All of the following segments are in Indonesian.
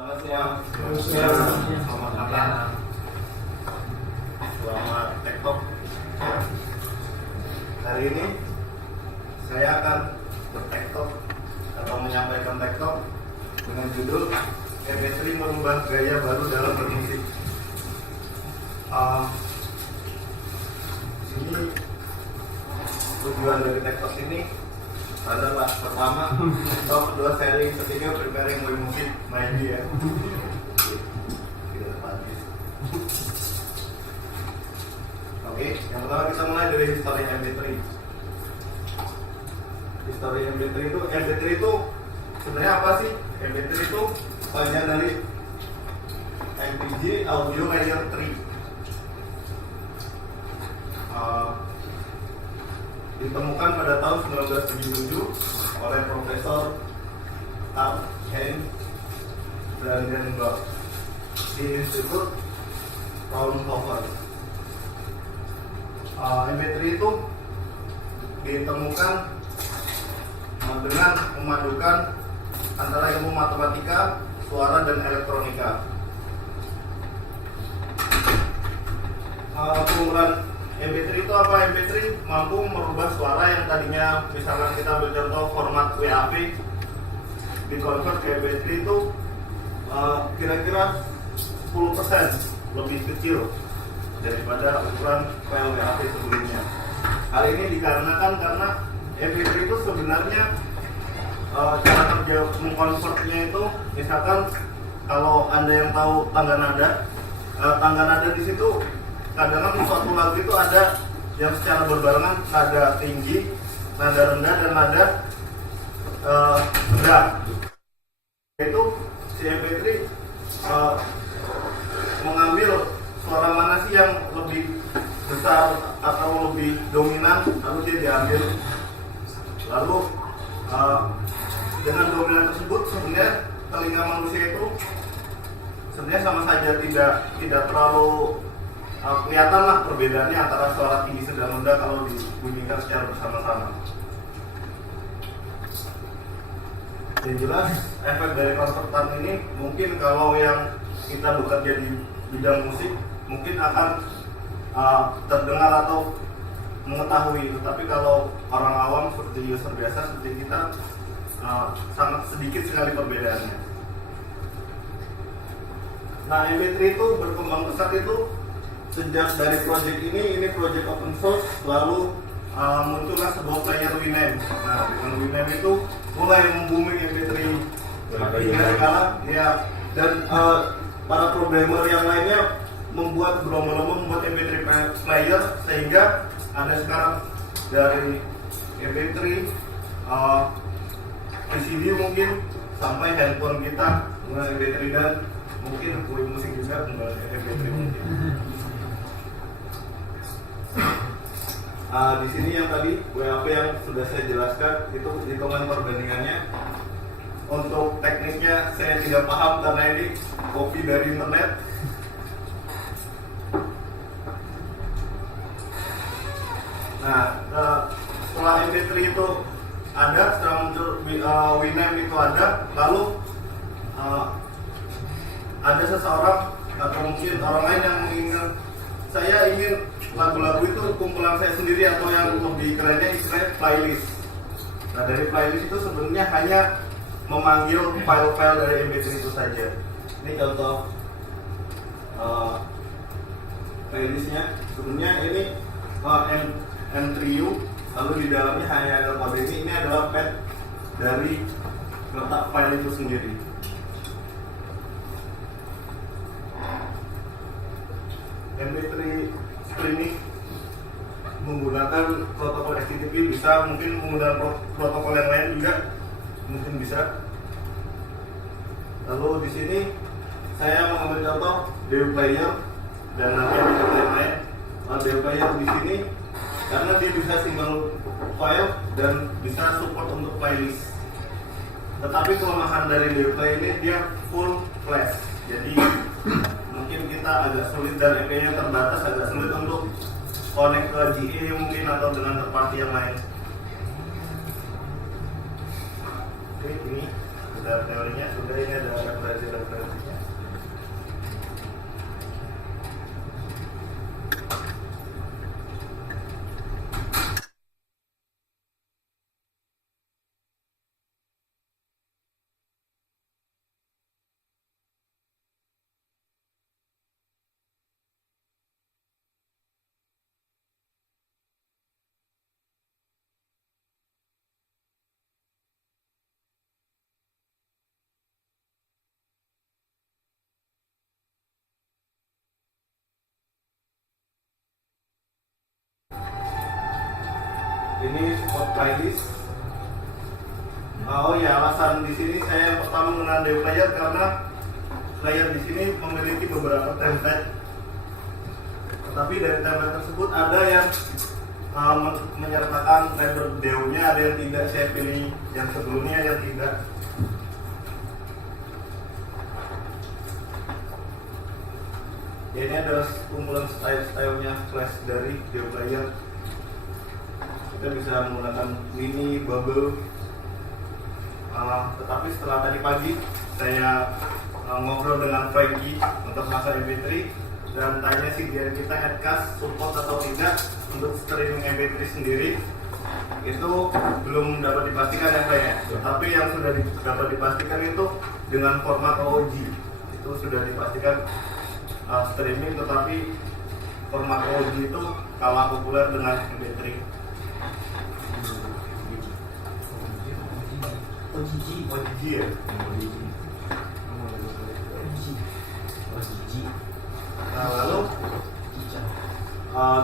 Selamat siang. Selamat malam. Selamat TikTok. Hari ini saya akan bertektok atau menyampaikan TikTok dengan judul MP3 merubah gaya baru dalam bermusik. Ini tujuan dari TikTok ini adalah pertama atau kedua sharing, ketiga preparing musik main dia. Oke, yang pertama kita mulai dari histori MP3. Histori MP3 itu sebenarnya apa sih? MP3 itu panjang dari MPG Audio Layer 3. Ditemukan pada tahun 1977 oleh Profesor Carl Heinz Brandenburg di Institut Fraunhofer. MP3 itu ditemukan dengan memadukan antara ilmu matematika, suara, dan elektronika. Keunggulan MP3 itu apa? MP3 mampu merubah suara yang tadinya misalkan kita bercontoh format WAV dikonvert ke MP3 itu kira-kira 10% lebih kecil daripada ukuran file WAV sebelumnya. Hal ini dikarenakan karena MP3 itu sebenarnya cara kerja mengkonvertnya itu, misalkan kalau Anda yang tahu tangga nada di situ kadang di suatu lagu itu ada yang secara berbarengan nada tinggi, nada rendah, dan nada rendah. Itu si MP3 mengambil suara mana sih yang lebih besar atau lebih dominan, lalu dia diambil. Lalu dengan dominan tersebut sebenarnya telinga manusia itu sebenarnya sama saja tidak terlalu kelihatan lah perbedaannya antara suara tinggi, sedang, rendah kalau dibunyikan secara bersama-sama. Yang jelas efek dari konvertan ini mungkin kalau yang kita bekerja di bidang musik mungkin akan terdengar atau mengetahui, tetapi kalau orang awam seperti user biasa seperti kita sangat sedikit sekali perbedaannya. Nah, MP3 itu berkembang pesat itu sejak dari project ini project open source, lalu muncullah sebuah player Winamp. Nah, dengan Winamp itu mulai membumi MP3 hingga sekarang ya, dan para programmer yang lainnya berlomba-lomba membuat MP3 player sehingga ada sekarang dari MP3 VCD mungkin sampai handphone kita menggunakan MP3, dan mungkin kulit musik juga menggunakan MP3 mungkin. Di sini yang tadi WAV yang sudah saya jelaskan itu hitungan perbandingannya. Untuk teknisnya saya tidak paham karena ini copy dari internet. Nah, setelah MP3 itu ada, setelah muncul Winamp itu ada, lalu ada seseorang atau mungkin orang lain yang ingin lagu-lagu itu kumpulan saya sendiri, atau yang lebih kerennya istilahnya playlist. Nah, dari playlist itu sebenarnya hanya memanggil file-file dari MP3 itu saja. Ini contoh playlistnya. Sebenarnya ini M3U, lalu di dalamnya hanya ada kode ini. Ini adalah path dari letak file itu sendiri. MP3 streaming menggunakan protokol HTTP, bisa mungkin menggunakan protokol yang lain juga mungkin bisa. Lalu di sini saya mengambil contoh DAW player, dan nanti ada contoh yang lain. DAW player di sini karena dia bisa single file dan bisa support untuk playlist. Tetapi kelemahan dari DAW player ini dia full flash, jadi mungkin kita agak sulit, dan EP-nya terbatas, agak sulit untuk connect ke GE mungkin atau dengan third party yang lain. Oke, ini sekedar teorinya, sudah ini ada referensinya. Ini support playlist. Oh ya, alasan di sini saya pertama menggunakan Dev Player karena player di sini memiliki beberapa template. Tetapi dari template tersebut ada yang menyertakan render Dev-nya, ada yang tidak. Saya pilih yang sebelumnya, yang tidak. Ya, ini adalah kumpulan style-stylenya Flash dari Dev Player. Kita bisa menggunakan mini, bubble. Tetapi setelah tadi pagi saya ngobrol dengan Frankie untuk masa MP3 dan tanya sih dia kita headcast support atau tidak untuk streaming MP3 sendiri, itu belum dapat dipastikan ya Pak ya. Tapi yang sudah dapat dipastikan itu dengan format OG itu sudah dipastikan streaming, tetapi format OG itu kalah populer dengan MP3. OGG ya? Nah lalu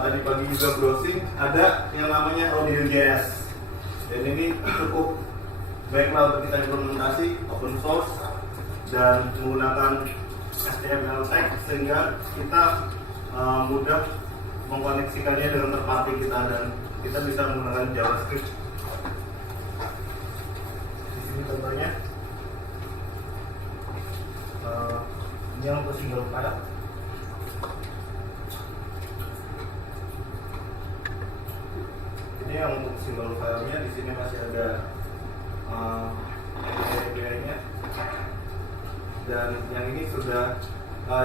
tadi pagi juga browsing ada yang namanya Audio.js, dan ini cukup baiklah untuk kita implementasi open source dan menggunakan HTML tag sehingga kita mudah mengkoneksikannya dengan third party kita dan kita bisa menggunakan JavaScript. Ini contohnya ini yang untuk single file. Ini yang untuk single filenya, di sini masih ada API-nya. Dan yang ini sudah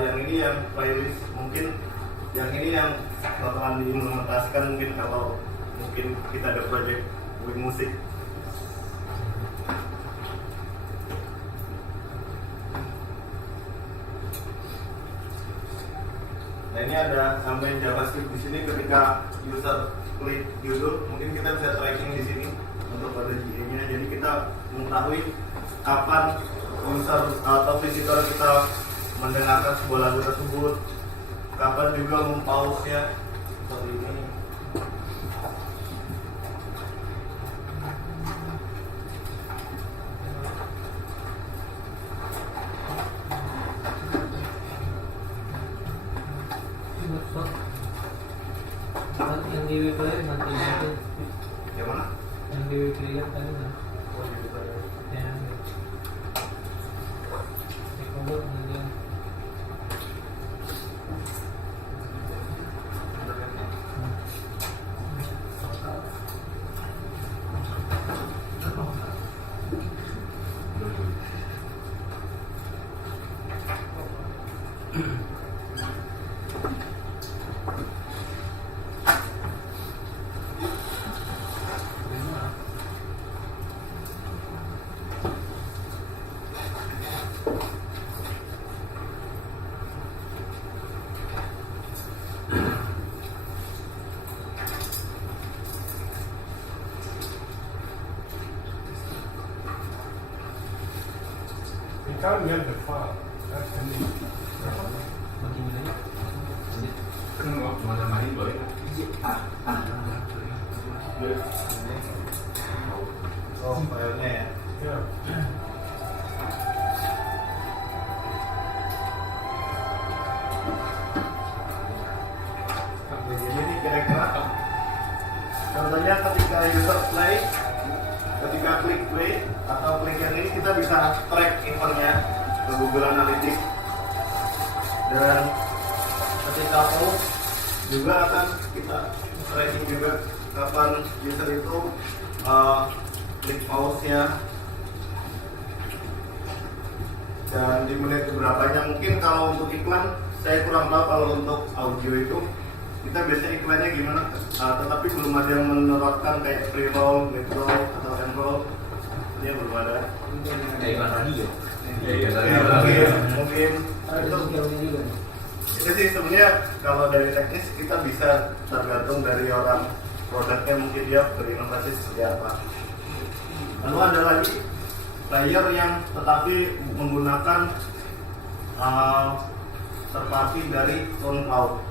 yang ini yang playlist, mungkin yang ini yang bakalan diimplementasikan mungkin kalau mungkin kita ada project Wing Music. Nah ini ada tambahan JavaScript di sini. Ketika user klik judul, mungkin kita bisa tracking di sini untuk pada GA-nya. Jadi kita mengetahui kapan user atau visitor kita mendengarkan sebuah lagu tersebut, kapan juga mempause-nya seperti ini. Yang di web player nanti itu Yang mana? yang di web player tadi kan Oh, di depan. yang recover nanti yang You can't get the file. That's the name. bagaimana Kan mau cuma tambahin boleh kan? Oh, filenya ya. Yeah. Oke, jadi ini kira-kira contohnya ketika user play, ketika klik play atau klik yang ini, kita bisa track eventnya ke Google Analytics, dan ketika pause juga akan kita tracking juga kapan user itu klik pause-nya. Dan di menit keberapanya mungkin kalau untuk iklan saya kurang tahu. Kalau untuk audio itu kita biasanya iklannya gimana, tetapi belum ada yang menerapkan kayak pre-roll, mid-roll atau end-roll. Ini belum ada. Kayak iklan radio. Iya, mungkin Ada itu sosialnya juga. itu sih sebenarnya kalau dari teknis kita bisa tergantung dari orang produknya, mungkin dia berinovasi seperti apa. Lalu ada lagi player yang tetapi menggunakan third party dari SoundCloud.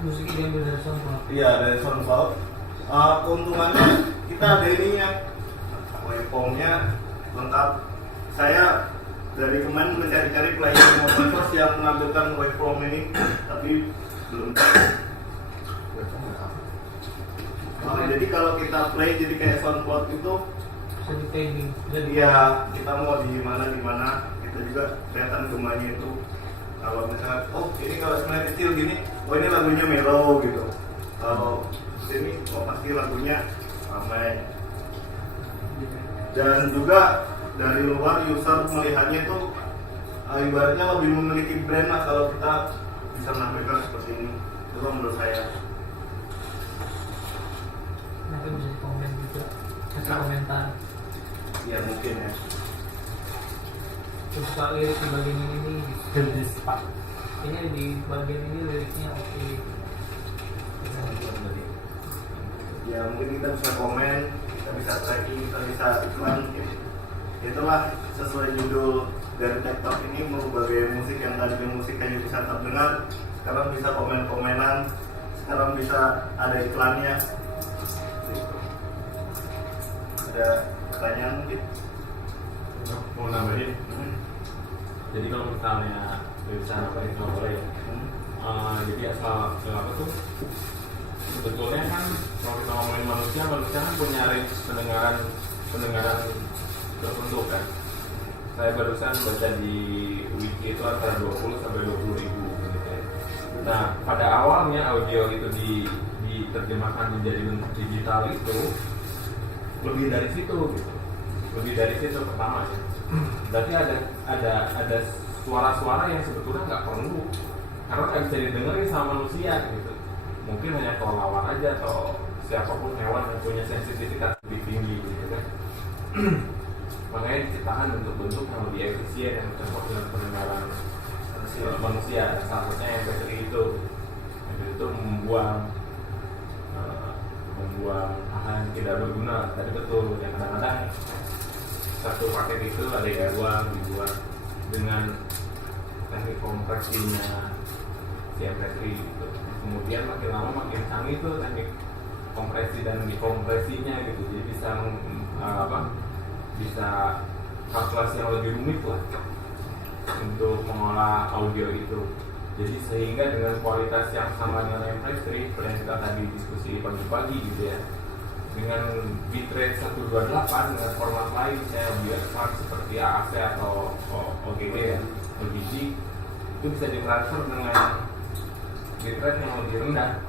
Musik diambil dari SoundCloud. Iya, dari SoundCloud. Keuntungannya kita ada ininya, waveformnya lengkap. Saya dari kemarin mencari-cari player open source yang menampilkan waveform ini, tapi belum. Jadi kalau kita play jadi kayak SoundCloud itu, Bisa di tagging. ya kita mau di mana kita juga kelihatan gemanya itu. Kalau misalnya, oh ini kalau sebenarnya kecil gini, oh ini lagunya mellow gitu. Kalau sini, oh pasti lagunya ramai. Dan juga dari luar user melihatnya itu ibaratnya lebih memiliki brand lah kalau kita bisa menampilkan seperti ini. Itu menurut saya. Nanti bisa di komen juga. Kasih komentar. Ya mungkin ya. Terus kalau lirik di bagian ini nih, gedes pak. Kayaknya di bagian ini liriknya oke. Ya mungkin kita bisa komen, kita bisa tracking, kita bisa iklan. Itulah sesuai judul dari TikTok ini, merubah gaya musik yang tadi musik hanya bisa terdengar, sekarang bisa komen-komenan, sekarang bisa ada iklannya. Ada pertanyaan mungkin? Mau nambahin. Jadi kalau misalnya bisa nambahin nggak boleh ya. Jadi asal apa tuh? Sebetulnya kan kalau kita ngomongin manusia kan punya range pendengaran tertentu kan. Saya barusan baca di wiki itu antara 20 sampai 20 ribu gitu ya. Nah pada awalnya audio itu diterjemahkan menjadi bentuk digital itu lebih dari situ gitu. Lebih dari situ pertama ya. Berarti ada suara-suara yang sebetulnya nggak perlu karena nggak bisa didengerin sama manusia gitu. Mungkin hanya kelelawar aja atau siapapun hewan yang punya sensitivitas lebih tinggi gitu kan. Makanya diciptakan bentuk-bentuk yang lebih efisien yang cocok dengan pendengaran manusia. Salah satunya yang seperti itu membuang hal yang tidak berguna. Tadi betul yang kadang-kadang satu paket itu ada yang dibuat dengan teknik kompresinya si MP3 gitu. Kemudian makin lama makin canggih tuh teknik kompresi dan dikompresinya gitu. Jadi bisa kalkulasi yang lebih rumit lah untuk mengolah audio itu. Jadi sehingga dengan kualitas yang sama dengan MP3 seperti yang kita tadi diskusi pagi-pagi gitu ya, dengan bitrate 128 dengan format lain misalnya biasa seperti AAC atau OGG ya, OGG itu bisa ditransfer dengan bitrate yang lebih rendah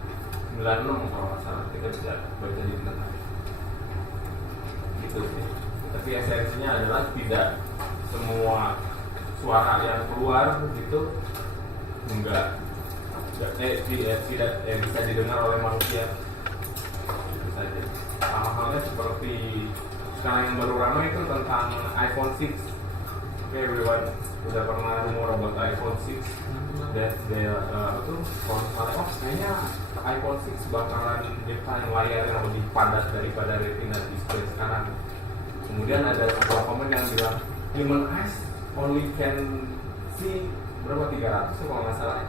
96 kalau nggak salah, kita bisa baca di internet gitu sih. Tapi esensinya adalah tidak semua suara yang keluar gitu tidak bisa didengar oleh manusia itu saja. Hal-halnya seperti sekarang yang baru ramai itu tentang iPhone 6. Okay, everyone udah pernah rumor about iPhone 6 dan kayaknya iPhone 6 bakalan nyiptain layar yang lebih padat daripada retina display sekarang. Kemudian ada sebuah komen yang bilang human eyes only can see berapa 300 kalau nggak salah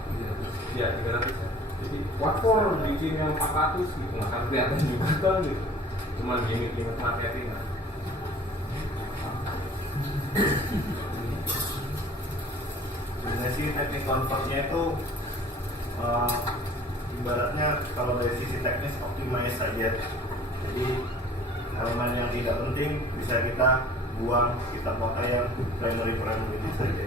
ya 300 ya. Jadi what for bikin yang 400 gitu nggak akan kelihatan juga kan gitu, cuma gimmick materi nah. Sebenarnya sih teknik convertnya itu ibaratnya kalau dari sisi teknis optimize saja. Jadi elemen yang tidak penting bisa kita buang, kita pakai yang primary saja.